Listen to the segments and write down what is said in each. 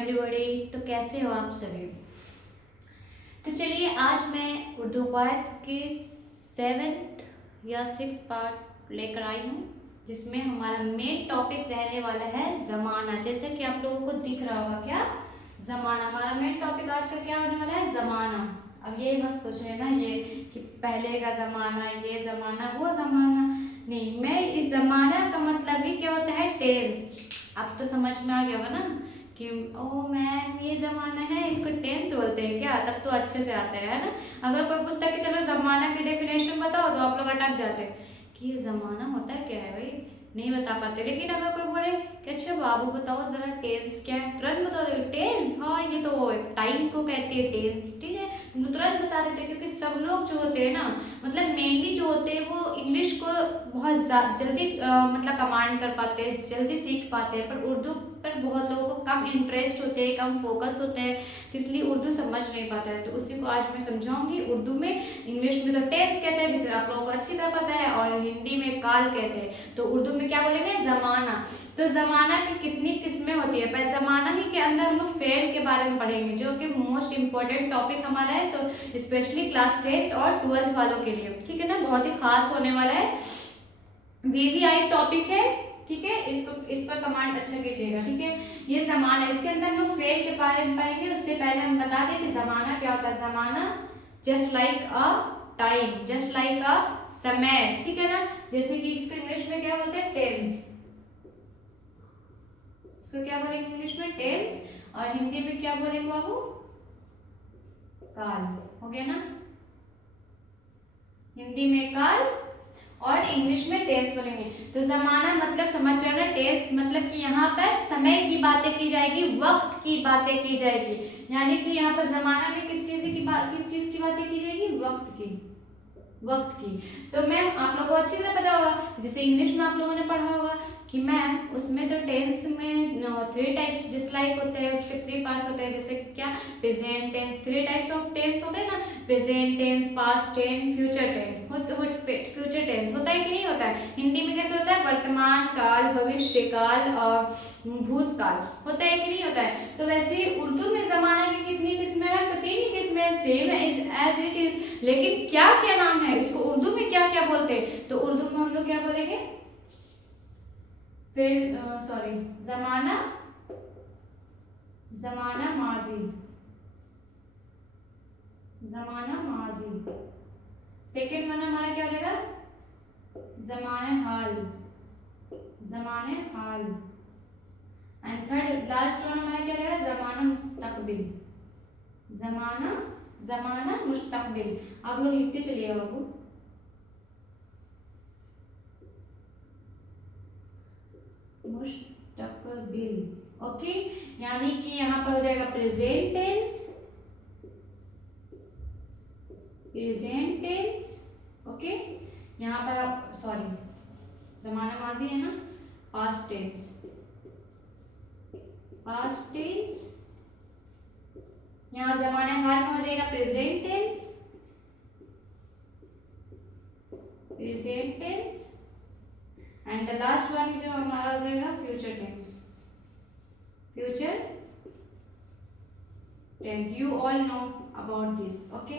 Everybody. तो कैसे हो आप सभी। तो चलिए आज मैं उर्दू पाठ के 7th या 6th पार्ट लेकर आई हूँ, जिसमें हमारा मेन टॉपिक रहने वाला है ज़माना। जैसे कि आप लोगों को दिख रहा होगा क्या, ज़माना। हमारा मेन टॉपिक आज का क्या होने वाला है, ज़माना। अब ये मत सोच रहे ना ये कि पहले का ज़माना, ये ज़माना, वो ज़माना नहीं। मैं इस ज़माना का मतलब ही क्या होता है, टेंस। अब तो समझ में आ गया होगा ना कि ओ मैम ये ज़माना है, इसको टेंस बोलते हैं क्या। तब तो अच्छे से आता है ना। अगर कोई पूछता है कि चलो ज़माना की डेफिनेशन बताओ, तो आप लोग अटक जाते हैं कि ये ज़माना होता है क्या है भाई, नहीं बता पाते। लेकिन अगर कोई बोले कि अच्छा बाबू बताओ ज़रा टेंस क्या है, तुरंत बता दो टेंस। हाँ ये तो टाइम को कहते हैं टेंस, ठीक है, तुरंत बता देते। क्योंकि सब लोग जो होते हैं ना, मतलब मेनली जो होते हैं वो इंग्लिश को बहुत जल्दी मतलब कमांड कर पाते हैं, जल्दी सीख पाते हैं। पर उर्दू पर बहुत लोगों को कम इंटरेस्ट होते हैं, कम फोकस होते हैं, तो इसलिए उर्दू समझ नहीं पाता है। तो उसी को आज मैं समझाऊंगी उर्दू में। इंग्लिश में तो टेंस कहते हैं, जिसे आप लोगों को अच्छी तरह पता है, और हिंदी में काल कहते हैं। तो उर्दू में क्या बोलेंगे, ज़माना। तो ज़माना की कितनी किस्में होती है, पर ज़माना ही के अंदर हम लोग फेल के बारे में पढ़ेंगे, जो कि मोस्ट इंपॉर्टेंट टॉपिक हमारा है। सो स्पेशली क्लास 10th और 12th वालों के लिए, ठीक है ना, बहुत ही खास होने वाला है। वीवीआई टॉपिक है, ठीक है, इस पर कमांड अच्छा कीजिएगा, ठीक है। ये ज़माना, इसके अंदर हम लोग फेल के बारे में पढ़ेंगे। उससे पहले हम बता दें कि ज़माना क्या होता है। ज़माना just like a time, just like अ समय, ठीक है ना। जैसे कि इसको इंग्लिश में क्या बोलते हैं, टेंस। इसको क्या बोलेंगे इंग्लिश में, टेंस। और हिंदी में क्या बोलेंगे बाबू, काल। हो गया ना, हिंदी में काल और इंग्लिश में टेंस बोलेंगे। तो ज़माना मतलब समझ जाना, टेंस मतलब कि यहाँ पर समय की बातें की जाएगी, वक्त की बातें की जाएगी। यानी कि यहाँ पर ज़माना में किस चीज़ की बातें की जाएगी, वक्त की। तो मैम आप लोगों को अच्छी तरह पता होगा, जैसे इंग्लिश में आप लोगों ने पढ़ा होगा कि मैम उसमें तो टेंस में 3 टाइप्स डिसलाइक होते हैं, उसके 3 पार्ट्स होते हैं। जैसे क्या, present tense, 3 types of tense होते हैं ना, present tense, past tense, future tense. Future tense होता है कि नहीं होता है। हिंदी में कैसे होता है, वर्तमान काल, भविष्य काल और भूतकाल, होता है कि नहीं होता है। तो वैसे ही उर्दू में ज़माना की कितनी किस्में हैं, तो 3 किस्में, सेम एज इट इज। लेकिन क्या क्या नाम है, उसको उर्दू में क्या क्या बोलते हैं। तो उर्दू में हम लोग क्या बोलेंगे, फिर सॉरी, ज़माना, ज़माना माजी, ज़माना माजी। सेकेंड वन हमारा क्या हो जाएगा, ज़माने हाल, ज़माने हाल। एंड थर्ड लास्ट वन हमारा क्या रहेगा, ज़माना मुस्तकबिल, ज़माना मुस्तकबिल। आप लोग लिखते चलिए बाबू, मुस्तकबिल। ओके, यानी कि यहाँ पर हो जाएगा प्रेजेंट टेंस, ओके। यहाँ पर आप सॉरी, ज़माना माजी है ना, पास्ट टेंस, यहाँ ज़माने हाल में हो जाएगा present tense. And the last one जो हमारा हो जाएगा future tense. You all know about this, okay.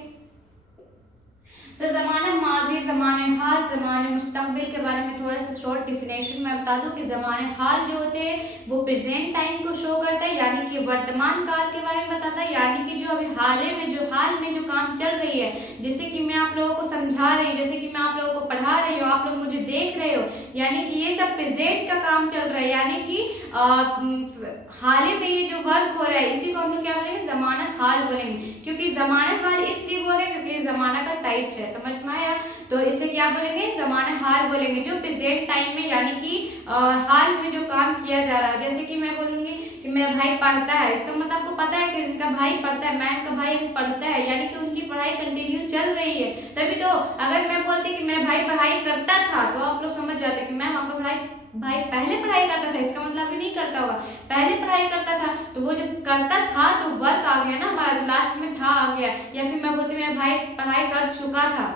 तो ज़माना माजी, ज़माने हाल, ज़माने मुस्तकबिल के बारे में थोड़ा सा शॉर्ट डेफिनेशन मैं बता दूं कि ज़माने हाल जो होते हैं वो प्रेजेंट टाइम को शो करता है, यानी कि वर्तमान काल के बारे में बताता है। यानी कि जो अभी हाल में जो काम चल रही है, जैसे कि मैं आप लोगों को समझा रही हूँ, जैसे कि मैं आप लोगों को पढ़ा रही हूँ, आप लोग मुझे देख रहे हो, यानी कि ये सब प्रेजेंट का काम चल रहा है। यानी कि हाल में ये जो वर्क हो रहा है, इसी को हम लोग क्या बोलेंगे, ज़मानत हाल बोलेंगे। क्योंकि ज़मानत हाल इसलिए बोले क्योंकि ज़माना का टाइप्स है, समझ में आया। तो इसे क्या बोलेंगे, ज़मानत हाल बोलेंगे, जो प्रेजेंट टाइम में यानी कि हाल में जो काम किया जा रहा है। जैसे कि मैं बोलूँगी कि मेरा भाई पढ़ता है, इसका मतलब आपको पता है कि इनका भाई पढ़ता है, मैम का भाई पढ़ता है, यानी कि उनकी पढ़ाई कंटिन्यू चल रही है। तभी तो अगर मैं बोलती कि मेरा भाई पढ़ाई करता था, तो आप लोग समझ जाते कि मैम आपका भाई पहले पढ़ाई करता था, इसका मतलब भी नहीं करता होगा, पहले पढ़ाई करता था। तो वो जो करता था, जो वर्क आ गया ना हमारा, जो लास्ट में था आ गया। या फिर मैं बोलती मेरा भाई पढ़ाई कर चुका था,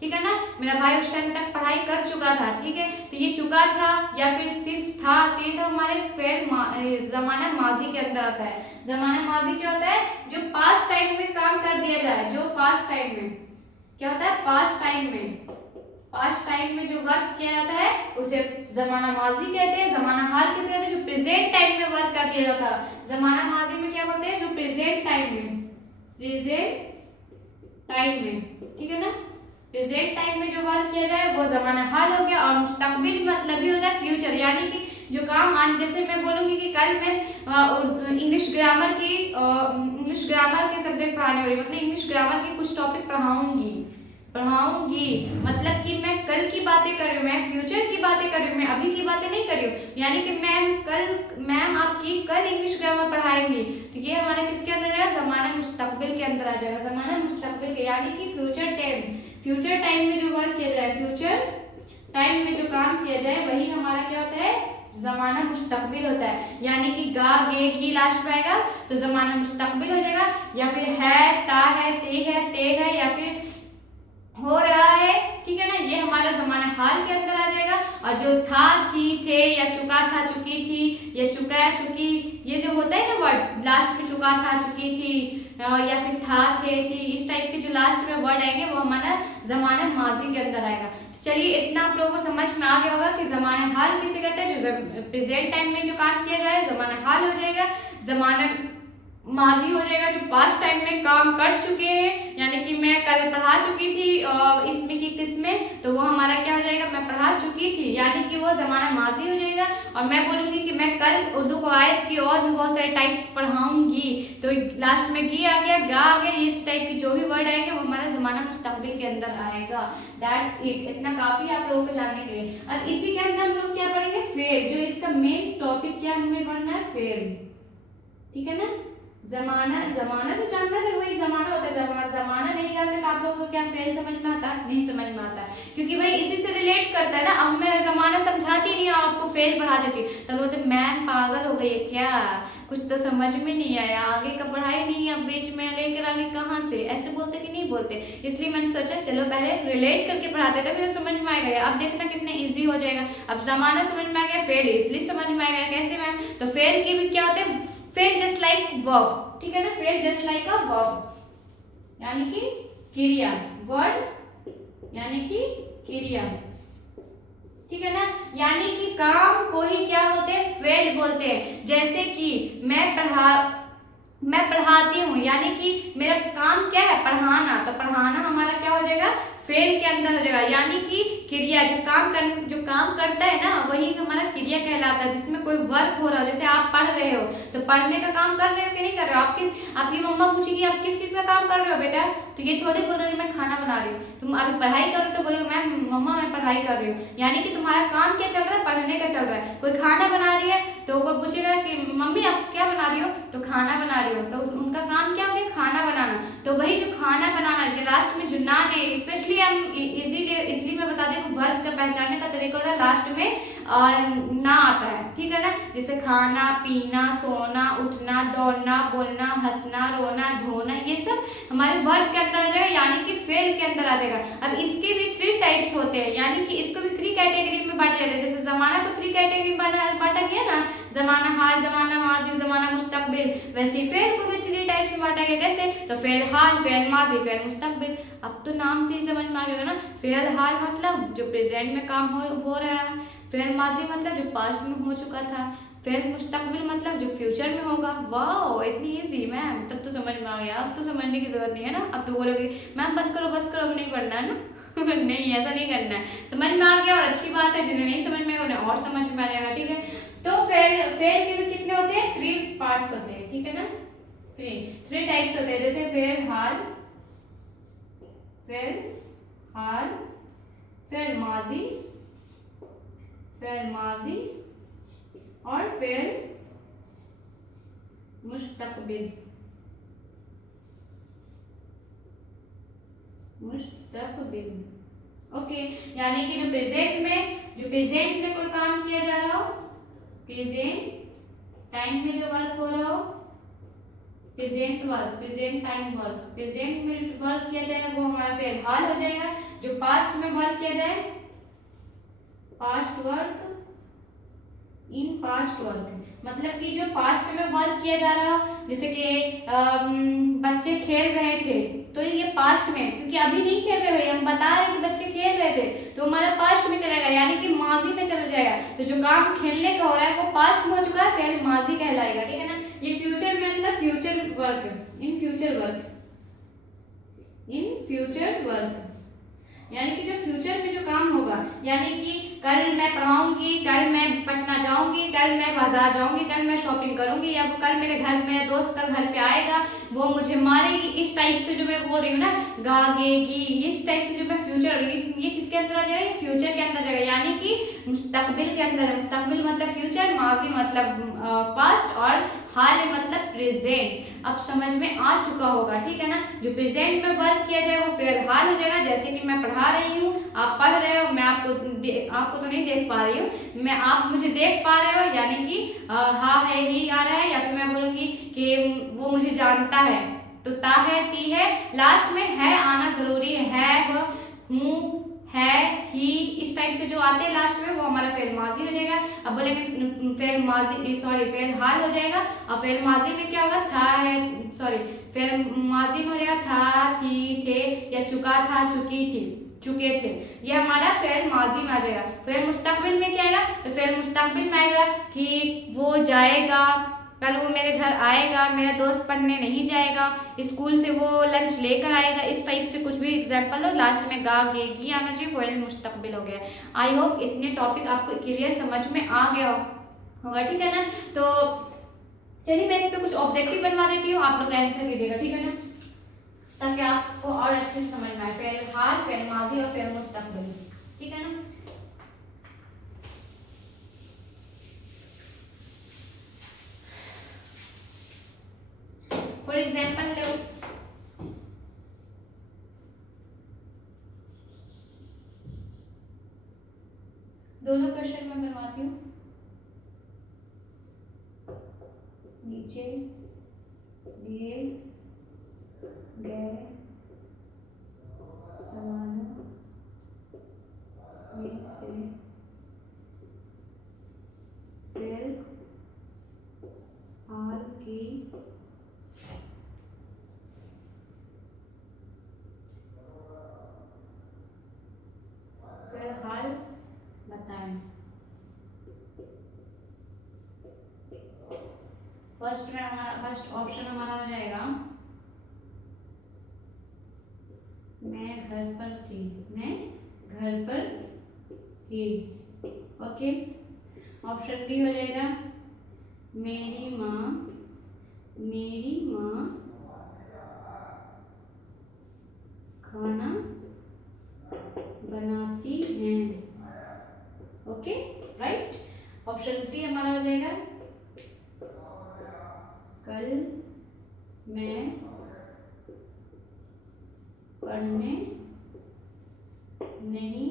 ठीक है ना, मेरा भाई उस टाइम तक पढ़ाई कर चुका था, ठीक है। तो ये चुका था या फिर सिर्फ था, तो ये सब हमारे फेल जमाना माजी के अंदर आता है। जमाना माजी क्या होता है? जो पास्ट टाइम में काम कर दिया जाए, जो पास्ट टाइम में क्या होता है, पास्ट टाइम में जो वर्क किया जाता है उसे जमाना माजी कहते हैं। जमाना हाल किसे कहते हैं? जो प्रेजेंट टाइम में वर्क कर दिया जाता है। जमाना माजी में क्या बोलते हैं? जो प्रेजेंट टाइम में, ठीक है ना, प्रेजेंट टाइम में जो वर्क किया जाए वो जमाना हाल हो गया। और मुस्तकबिल मतलब ही होता है फ्यूचर, यानी कि जो काम आज, जैसे मैं बोलूंगी कि कल मैं इंग्लिश ग्रामर के सब्जेक्ट पढ़ाने वाली, मतलब इंग्लिश ग्रामर के कुछ टॉपिक पढ़ाऊंगी, मतलब कि मैं कल की बातें कर रही हूँ, मैं फ्यूचर की बातें कर रही हूँ, मैं अभी की बातें नहीं कर रही हूँ। यानी कि मैम आपकी कल इंग्लिश ग्रामर पढ़ाएंगी, तो ये हमारा किसके अंदर आएगा? जमाना मुस्तकबिल के अंदर आ जाएगा। जमाना मुस्तकबिल के, यानी कि फ्यूचर टाइम में जो वर्क किया जाए, फ्यूचर टाइम में जो काम किया जाए, वही हमारा क्या होता है? जमाना मुस्तकबिल होता है। यानी कि गा गे गी लास्ट में आएगा तो जमाना मुस्तकबिल हो जाएगा, या फिर है, ता है, ते है, या फिर हो रहा है, ठीक है ना, ये हमारा जमाना हाल के अंदर आ जाएगा। और जो था, थी, थे, या चुका था, चुकी थी, या चुका, चुकी, ये जो होता है ना वर्ड लास्ट में, चुका था, चुकी थी, या फिर था, थे, थी, इस टाइप के जो लास्ट में वर्ड आएंगे वो हमारा जमाना माजी के अंदर आएगा। चलिए इतना आप लोगों को समझ में आ गया होगा कि जमाना हाल किसे कहते हैं? जो प्रेजेंट टाइम में जो काम किया जाए जमाना हाल हो जाएगा। जमाना माजी हो जाएगा जो पास्ट टाइम में काम कर चुके हैं, यानी कि मैं कल पढ़ा चुकी थी इसमें की किसमें, तो वो हमारा क्या हो जाएगा? मैं पढ़ा चुकी थी, यानी कि वो जमाना माजी हो जाएगा। और मैं बोलूंगी कि मैं कल उर्दू कवायद की और भी बहुत सारे टाइप्स पढ़ाऊंगी, तो लास्ट में गी आ गया, गा आ गया, इस टाइप के जो भी वर्ड आएंगे वो हमारा जमाना मुस्तकबिल के अंदर आएगा। दैट्स इट, इतना काफी आप लोगों को जानने के लिए। और इसी के अंदर हम लोग क्या पढ़ेंगे? फेल, जो इसका मेन टॉपिक क्या हमें पढ़ना है? फेल, ठीक है ना। जमाना तो जानना था, वही जमाना होता है। जमाना नहीं जानते तो आप लोगों को क्या फेल समझ में आता? नहीं समझ में आता, क्योंकि भाई इसी से रिलेट करता है ना। अब मैं जमाना समझाती नहीं, आपको फेल पढ़ा देती, तब बोलते मैम पागल हो गई है क्या, कुछ तो समझ में नहीं आया, आगे का पढ़ाई नहीं, अब बीच में लेकर आगे कहाँ से, ऐसे बोलते कि नहीं बोलते। इसलिए मैंने सोचा चलो पहले रिलेट करके पढ़ाते थे, फिर समझ में आएगा। अब देखना कितना ईजी हो जाएगा। अब जमाना समझ में आ गया, फेल इसलिए समझ में आएगा। कैसे मैम? तो फेल के भी क्या होते हैं? फेल जस्ट लाइक वर्ब, ठीक है ना, fail just like a verb, यानी कि क्रिया, वर्ड यानी कि क्रिया, ठीक है ना। यानी कि काम को ही क्या होते हैं? फेल बोलते हैं। जैसे कि मैं पढ़ाती हूँ, यानी कि मेरा काम क्या है? पढ़ाना, तो पढ़ाना हमारा क्या हो जाएगा? फेल के अंदर हो जाएगा। यानी कि क्रिया, जो काम करता है ना वही हमारा क्रिया कहलाता है, जिसमें कोई वर्क हो रहा हो। जैसे आप पढ़ रहे हो तो पढ़ने का काम कर रहे हो कि नहीं कर रहे हो? आपकी मम्मा पूछेगी आप किस चीज का काम कर रहे हो बेटा, तो ये थोड़ी बोलोगे मैं खाना बना रही हूँ। तुम अभी पढ़ाई करो तो बोलोगे मैम मम्मा मैं पढ़ाई कर रही हूँ, यानी कि तुम्हारा काम क्या चल रहा है? पढ़ने का चल रहा है। कोई खाना बना रही है तो वो पूछेगा कि मम्मी आप क्या बना रही हो, तो खाना बना रही हो, तो उनका काम क्या हो गया? खाना बनाना। तो वही जो खाना बनाना, जो लास्ट में जो नान है, स्पेशली हम इजली मैं बता दें, वर्ब का पहचानने का तरीका होता है लास्ट में ना आता है, ठीक है ना। जैसे खाना, पीना, सोना, उठना, दौड़ना, बोलना, हंसना, रोना, धोना, ये सब हमारे वर्ब के अंदर आ जाएगा, यानी कि फेल के अंदर आ जाएगा। अब इसके भी 3 टाइप्स होते हैं, यानी कि इसको भी 3 कैटेगरी में बांटा जाता है। जैसे जमाना को 3 कैटेगरी में बांटा गया ना, जमाना हाल, जमाना माजी, जमाना मुस्तकबिल, वैसे फेल को भी 3 टाइप्स में बांटा गया। कैसे? तो फेल हाल, फेल माजी, फेल मुस्तकबिल। अब तो नाम से ही समझ में आ गया ना। फेल हाल मतलब जो प्रेजेंट में काम हो रहा है, फेल माजी मतलब जो पास्ट में हो चुका था, फेल मुस्तकबिल मतलब जो फ्यूचर में होगा। वाह इतनी इजी मैम, तब तो समझ में आ गया। अब तो समझने की जरूरत नहीं है ना। अब तो बोलोगे मैम बस करो अब नहीं पढ़ना है ना नहीं ऐसा नहीं करना है, समझ में आ गया और अच्छी बात है। जिन्हें नहीं समझ में आएगा उन्हें और समझ में आ जाएगा, ठीक है। तो फेल के भी कितने होते हैं? 3 पार्ट्स होते हैं, ठीक है ना। 3 टाइप्स होते हैं। जैसे फेल हाल, फेल माजी और फेल मुस्तकबिल। ओके, यानी कि जो प्रेजेंट में कोई काम किया जा रहा हो, प्रेजेंट टाइम में जो वर्क हो रहा हो, प्रेजेंट टाइम वर्क, प्रेजेंट में जो वर्क किया जाएगा वो हमारा फेल हाल हो जाएगा। जो पास्ट में वर्क किया जाए, past work in past work, मतलब कि जो पास्ट में वर्क किया जा रहा, जैसे कि बच्चे खेल रहे थे तो ये पास्ट में, क्योंकि अभी नहीं खेल रहे भाई, हम बता रहे हैं कि बच्चे खेल रहे थे तो हमारा पास्ट में चलेगा, यानी कि माजी में चला जाएगा। तो जो काम खेलने का हो रहा है वो पास्ट में हो चुका है, फिर माजी कहलाएगा, ठीक है ना। ये फ्यूचर में मतलब future work, in future work, in future work, यानी कि जो फ्यूचर में जो काम होगा, यानी कि कल मैं पढ़ाऊंगी, कल मैं पटना जाऊंगी, कल मैं बाजार जाऊंगी, कल मैं शॉपिंग करूंगी, या वो कल मेरे दोस्त का घर पे आएगा, वो मुझे मारेगी, इस टाइप से जो मैं बोल रही हूँ ना, गागेगी, इस टाइप से जो मैं फ्यूचर, ये किसके अंदर आ जाएगा, फ्यूचर के अंदर जाएगा, यानी कि मुस्तकबिल के अंदर है। मुस्तकबिल मतलब फ्यूचर, माजी मतलब पास्ट, और हाल मतलब प्रेजेंट। अब समझ में आ चुका होगा, ठीक है ना। जो प्रेजेंट में वर्क किया जाए वो फिर हाल हो जाएगा, जैसे कि मैं पढ़ा रही हूँ, आप पढ़ रहे हो, मैं आपको तो नहीं देख पा रही हूँ, मैं आप मुझे देख पा रहे हो, यानी कि हाँ है ही आ रहा है, या फिर मैं बोलूँगी कि वो मुझे जानता है, तो ता है, ती है, लास्ट में है आना जरूरी है, हूँ, है, ही, इस टाइप से जो आते हैं लास्ट में वो हमारा फेल माजी हो जाएगा। अब बोलेंगे फेल माजी, सॉरी फेल हाल हो जाएगा, और फेल माजी में क्या होगा, था है, सॉरी फेल माजी में हो जाएगा था, थी, थे, या चुका था, चुकी थी, चुके थे, ये हमारा फेल माजी में आ जाएगा। फेल मुस्तकबिल में क्या आएगा, तो फेल मुस्तकबिल में आएगा कि वो जाएगा, कल वो मेरे घर आएगा, मेरा दोस्त पढ़ने नहीं जाएगा, स्कूल से वो लंच लेकर आएगा, इस टाइप से कुछ भी एग्जाम्पल हो, लास्ट में गा गे गी आना चाहिए, फेल मुस्तकबिल हो गया। आई होप इतने टॉपिक आपको क्लियर समझ में आ गया होगा, ठीक है ना। तो चलिए मैं इस पे कुछ ऑब्जेक्टिव बनवा देती हूँ, आप लोग आंसर कीजिएगा, ठीक है ना, ताकि आपको और अच्छे से समझ में आए। फेल हाल, फेल माजी और फेल मुस्तकबिल, ठीक है ना। फॉर एग्जाम्पल लो, दोनों क्वेश्चन मैं बनवाती हूँ, नीचे दिए गए सवालों में से फेल हाल की हाल बताएं। फर्स्ट में हमारा फर्स्ट ऑप्शन हमारा हो जाएगा, मैं घर पर थी, मैं घर पर थी, ओके। ऑप्शन बी हो जाएगा, मेरी माँ खाना बनाती हैं, ओके राइट। ऑप्शन सी हमारा हो जाएगा, कल मैं पढ़ने नहीं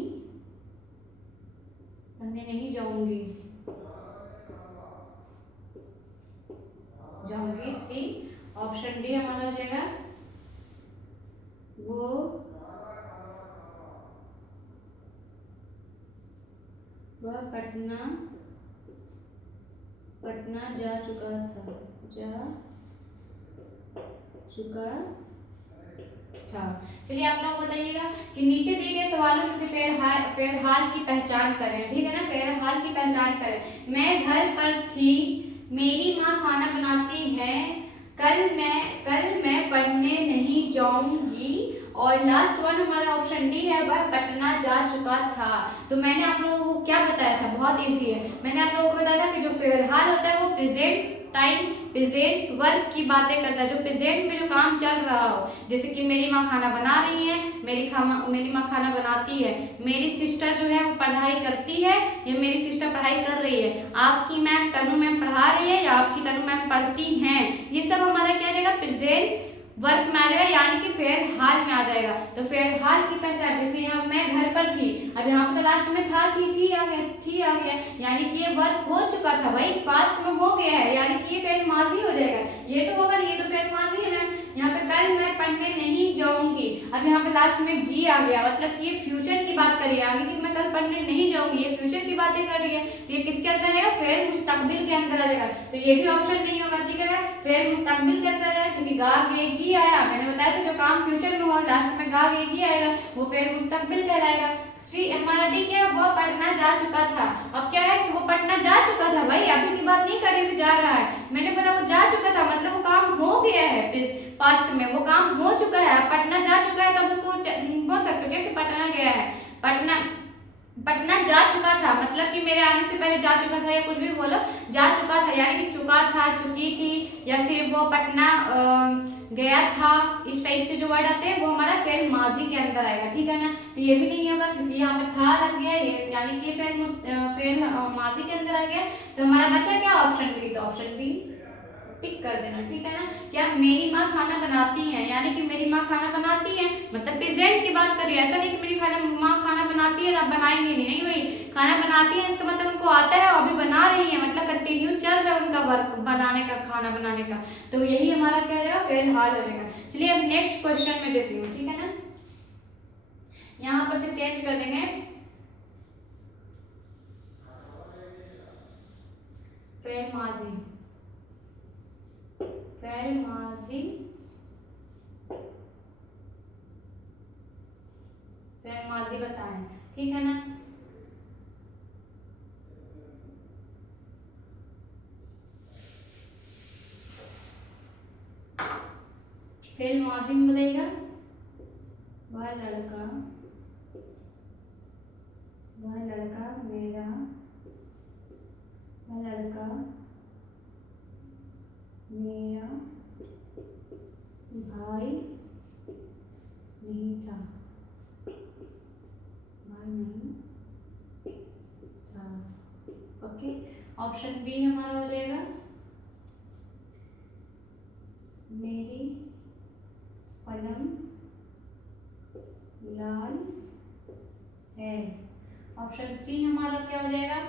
जाऊंगी, सी। ऑप्शन डी हमारा हो जाएगा, वो वह पटना जा चुका था। चलिए आप लोग बताइएगा कि नीचे दिए गए सवालों में से फेल हाल की पहचान करें, ठीक है ना। फेल हाल की पहचान करें, मैं घर पर थी, मेरी माँ खाना बनाती है, कल मैं पढ़ने नहीं जाऊंगी, और लास्ट वन हमारा ऑप्शन डी है, वह पटना जा चुका था। तो मैंने आप लोगों को क्या बताया था, बहुत इजी है। मैंने आप लोगों को बताया था कि जो फिलहाल होता है वो प्रेजेंट टाइम, प्रेजेंट वर्क की बातें करता है, जो प्रेजेंट में जो काम चल रहा हो, जैसे कि मेरी माँ खाना बना रही है, मेरी माँ खाना बनाती है, मेरी सिस्टर जो है वो पढ़ाई करती है, या मेरी सिस्टर पढ़ाई कर रही है, आपकी मैम तनु मैम पढ़ा रही है, या आपकी तनु मैम पढ़ती हैं, ये सब हमारा क्या जाएगा, प्रेजेंट वर्क में आ जाएगा, यानी कि फेल हाल में आ जाएगा। तो फेल हाल की पहचान, जैसे यहाँ मैं घर पर थी, अब यहाँ पर तो लास्ट में था, थी आ गया, यानी कि ये वर्क हो चुका था भाई, पास्ट में हो गया है, यानी कि ये फेल माजी हो जाएगा। ये तो होगा, ये तो फेल माजी है मैम। यहाँ पे कल मैं पढ़ने नहीं जाऊंगी, अब यहाँ पे लास्ट में गी आ गया, मतलब कि ये फ्यूचर की बात करिए, यानी कि मैं कल पढ़ने नहीं जाऊंगी, ये फ्यूचर की बातें कर रही है, तो ये किसके अंदर आएगा, फेल मुस्तकबिल के अंदर आ जाएगा। तो ये भी ऑप्शन नहीं होगा, ठीक है ना, फेल मुस्तकबिल के अंदर आएगा, क्योंकि गा गेगी आया, मैंने बताया था जो काम फ्यूचर में हो लास्ट में गा गेगी आएगा, वो फेल मुस्तकबिल कहलाएगा। सी हमारा डी क्या है, वो पढ़ना जा चुका था। अब क्या है कि वो पढ़ना जा चुका था, भाई अभी की बात नहीं कर रही, जा रहा है, मैंने बोला वो जा चुका था मतलब वो काम हो गया है, पास्ट में वो काम हो चुका है, पटना जा चुका है, तब उसको बोल सकते हो कि पटना गया है, पटना जा चुका था, मतलब कि मेरे आने से पहले जा चुका था, या कुछ भी बोलो, जा चुका था यानी कि चुका था, चुकी थी, या फिर वो पटना गया था, इस टाइप से जो वर्ड आते हैं वो हमारा फेल माजी के अंदर आएगा, ठीक है ना। तो ये भी नहीं होगा क्योंकि यहाँ पे था लग गया, ये यानी कि फेल माजी के अंदर आ गया। तो हमारा बचा क्या, ऑप्शन बी। तो ऑप्शन बी टिक कर देना, ठीक है ना। क्या मेरी माँ खाना बनाती है, यानी कि मेरी माँ खाना बनाती है मतलब प्रेजेंट की बात करिए, ऐसा नहीं कि मेरी माँ खाना बनाती है, अब बनाएंगे नहीं भाई, खाना बनाती है इसका मतलब उनको आता है, अभी बना रही है, मतलब कंटिन्यू चल रहा है उनका वर्क बनाने का, खाना बनाने का। तो यही हमारा क्या हो जाएगा, फेल हाल हो जाएगा। चलिए अब नेक्स्ट क्वेश्चन में देती हूँ, ठीक है ना, यहाँ पर से चेंज कर देंगे, फेल माजी, फेल माजी, फेल माजी बताएं, ठीक है ना। फेल माजी में बताइएगा, वह लड़का मेरा, वह लड़का मेरा भाई नहीं था, भाई नहीं था। ओके, ऑप्शन बी हमारा हो जाएगा, मेरी कलम लाल है। ऑप्शन सी हमारा क्या हो जाएगा,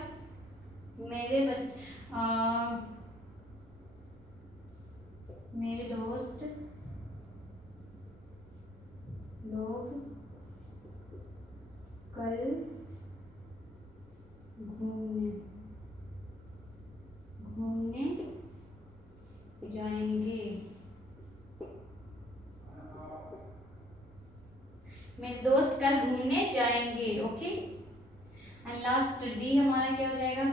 मेरे दोस्त लोग कल घूमने जाएंगे, मेरे दोस्त कल घूमने जाएंगे। ओके, एंड लास्ट डी हमारा क्या हो जाएगा,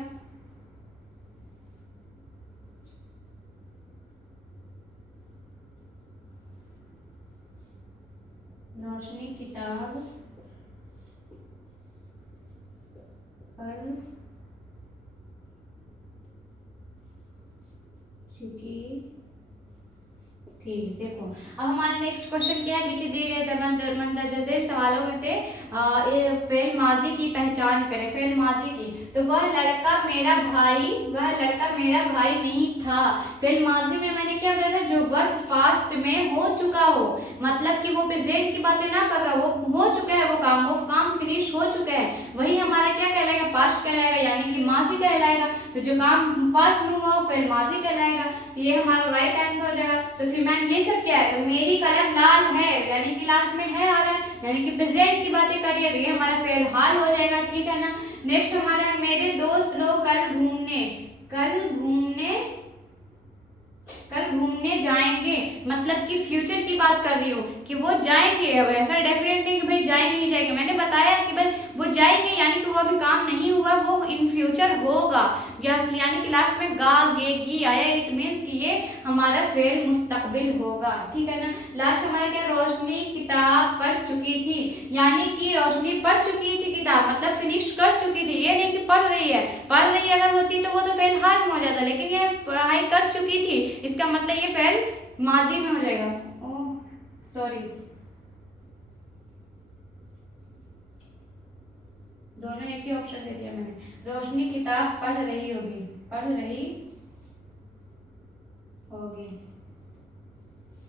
रोशनी किताब पढ़ चुकी थी। देखो अब हमारा नेक्स्ट क्वेश्चन क्या है, नीचे दिए गए मंदरजे सवालों में से फेल माजी की पहचान करें, फेल माजी की। तो वह लड़का मेरा भाई नहीं था। फेल माजी में मैंने क्या बताया था, जो वर्क पास्ट में हो चुका हो, मतलब कि वो प्रेजेंट की बातें ना कर रहा, वो हो चुका है, वो काम फिनिश हो चुका है, वही हमारा क्या कहलाएगा, पास्ट कहलाएगा, यानी कि माजी कहलाएगा। तो जो काम पास्ट में हुआ फेल माजी कहलाएगा। तो ये हमारा राइट आंसर हो जाएगा। तो फिर मैम ये सब क्या है, तो मेरी कलम लाल है, यानी कि लास्ट में है आ रहा है, यानी कि प्रेजेंट की बातें करिए, तो ये हमारा फेल हाल हो जाएगा, ठीक है ना। नेक्स्ट हमारा है, मेरे दोस्त लोग कल घूमने जाएंगे, मतलब कि फ्यूचर की बात कर रही हो कि वो जाएंगे। अब ऐसा डेफिनेट नहीं कि भाई जाएंगे नहीं जाएंगे, मैंने बताया कि भाई वो जाएंगे, यानी कि वो अभी काम नहीं हुआ, वो इन फ्यूचर होगा, यानी कि लास्ट में गा गेगी आया, इट मींस कि ये हमारा फेल मुस्तकबिल होगा, ठीक है ना। लास्ट हमारा क्या, रोशनी किताब पढ़ चुकी थी, यानी कि रोशनी पढ़ चुकी थी किताब, मतलब फिनिश कर चुकी थी, ये नहीं कि पढ़ रही है, अगर होती तो वो तो फेल हाल में हो जाता, लेकिन ये पढ़ाई कर चुकी थी, इसका मतलब ये फेल माजी में हो जाएगा। ओह सॉरी, दोनों एक ही ऑप्शन दे दिया मैंने। रोशनी किताब पढ़ रही होगी,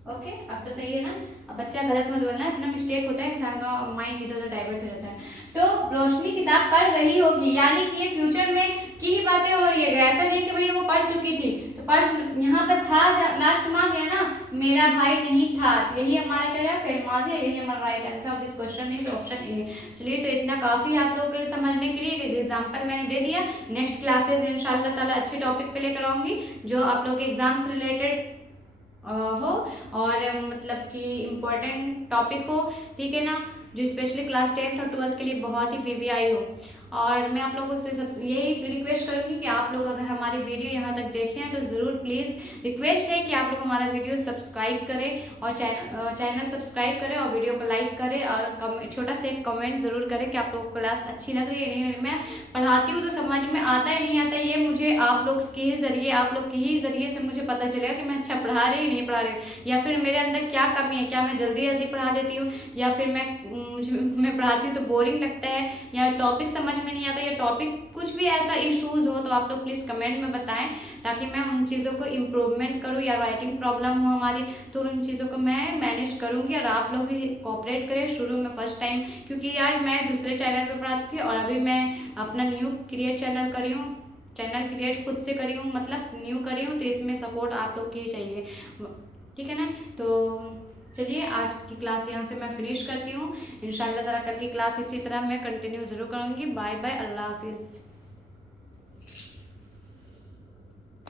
ओके, अब तो सही है ना। अब बच्चा गलत मत बोलना, इतना मिस्टेक होता है, इंसान का माइंड इधर उधर डाइवर्ट हो जाता है। तो रोशनी किताब पढ़ रही होगी, यानी कि ये फ्यूचर में की ही बातें हो रही है, ऐसा नहीं कि भाई वो पढ़ चुकी थी, तो पर यहाँ पर था लास्ट में आ गया ना, मेरा भाई नहीं था, यही हमारा क्या है फेल माजी, यही हमारा right answer of this question is option A. चलिए तो इतना काफ़ी आप लोगों के समझने के लिए एग्जाम्पल मैंने दे दिया। नेक्स्ट क्लासेस इंशाल्लाह ताला अच्छे टॉपिक पे लेकर आऊँगी जो आप लोग के एग्जाम से रिलेटेड हो और मतलब कि इम्पोर्टेंट टॉपिक हो, ठीक है ना, जो स्पेशली क्लास 10th और 12th के लिए बहुत ही वीवीआई हो। और मैं आप लोगों से सब यही रिक्वेस्ट करूँगी कि आप लोग अगर हमारी वीडियो यहाँ तक देखें हैं तो ज़रूर प्लीज़ रिक्वेस्ट है कि आप लोग हमारा वीडियो सब्सक्राइब करें और चैनल सब्सक्राइब करें और वीडियो को लाइक करें और छोटा सा एक कमेंट ज़रूर करें कि आप लोगों को क्लास अच्छी लग रही है नहीं। मैं पढ़ाती हूँ तो समझ में आता है नहीं आता, ये मुझे आप लोग के ही ज़रिए, आप लोग के ही ज़रिए से मुझे पता चलेगा कि मैं अच्छा पढ़ा रही नहीं पढ़ा रही हूँ, या फिर मेरे अंदर क्या कमी है, क्या मैं जल्दी जल्दी पढ़ा देती हूँ, या फिर मैं पढ़ाती हूँ तो बोरिंग लगता है, या टॉपिक समझ में नहीं आता, या टॉपिक कुछ भी ऐसा इश्यूज हो तो आप लोग प्लीज़ कमेंट में बताएं ताकि मैं उन चीज़ों को इम्प्रूवमेंट करूँ, या राइटिंग प्रॉब्लम हो हमारी तो उन चीज़ों को मैं मैनेज करूँगी और आप लोग भी कोऑपरेट करें। शुरू में फर्स्ट टाइम, क्योंकि यार मैं दूसरे चैनल पर पढ़ाती थी और अभी मैं अपना न्यू क्रिएट चैनल करी हूँ, चैनल क्रिएट खुद से करी हूँ, मतलब न्यू करी हूँ, तो इसमें सपोर्ट आप लोग की चाहिए, ठीक है ना। तो चलिए आज की क्लास यहाँ से मैं फिनिश करती हूँ। इंशाल्लाह ताला कल की क्लास इसी तरह मैं कंटिन्यू ज़रूर करूँगी। बाय बाय, अल्लाह हाफिज़।